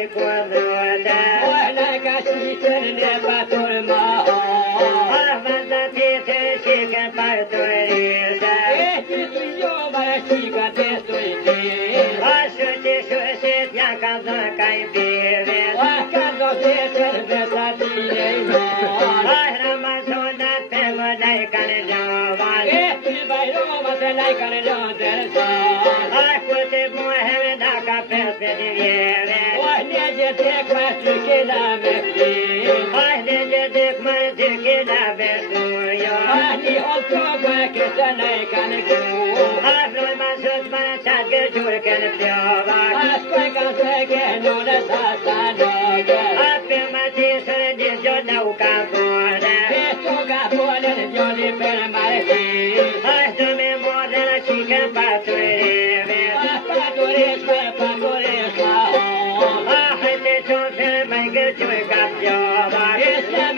i kodrota. Ojna ka shqitën në patur ma Vëzë pite shike për të rrisë. E që të jo bara shika të stojti. Shushit ja ka zë ka i bire. Ka do të tërbeta tine i marë. Ramazonat për vëdaj kanë gjavan. E që bajroma të laj kanë gjavan të rësan. Këtë muhem da ka për për vjere. Një gjithë e kërë kila me fri. Një gjithë më të kila bestujo. Një olë të kërë këtë laj kanë ku. Afroj ma sot ma qatë gërgjur kënë pjovak. Shkoj kanë se kënë në sasa nëgë. Ape ma të sërë një gjot në u ka fone. E të ka fone në gjoni për marëti. Ashtë me modë në qikë paturime. Paturisme ma Hajtë që fërë me gërgjur ka pjovak.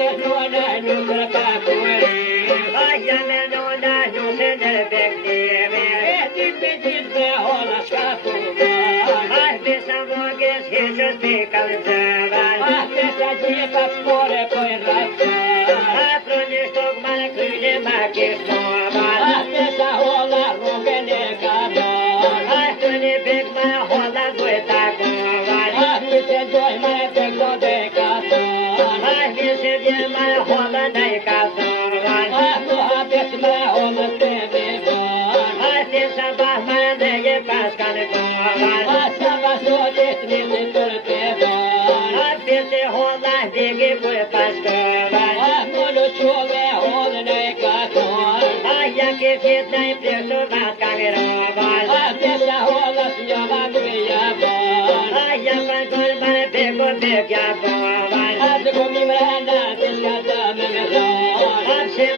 me tonë nuk pakurim. Jam e nona nuk e në beklime. E ti pëtit me hola shkafuva. Pisa vogës heqës të kalëzëvan. Pisa gjitha spore poj rafëvan. Afro një shtok ma në kryjë ma kishmovan. Pisa hola rogën e kanon. Ashtë një bek ma hola dojta kovan. Pisa doj ma e peko dhe katon. Pisa dje ma hola dhe katovan. Pisa ma hola të me bon. Pisa bah ma dhe je paskan kovan. Sabah sotit një të tërpe bon. Pisa hola dhe për paskovan. Mulu quve hola në katon. Ja ke fit në i preso vat kamerovan. Pisa hola s'jova duja bon. Ja pastor bare peko pekja kovan.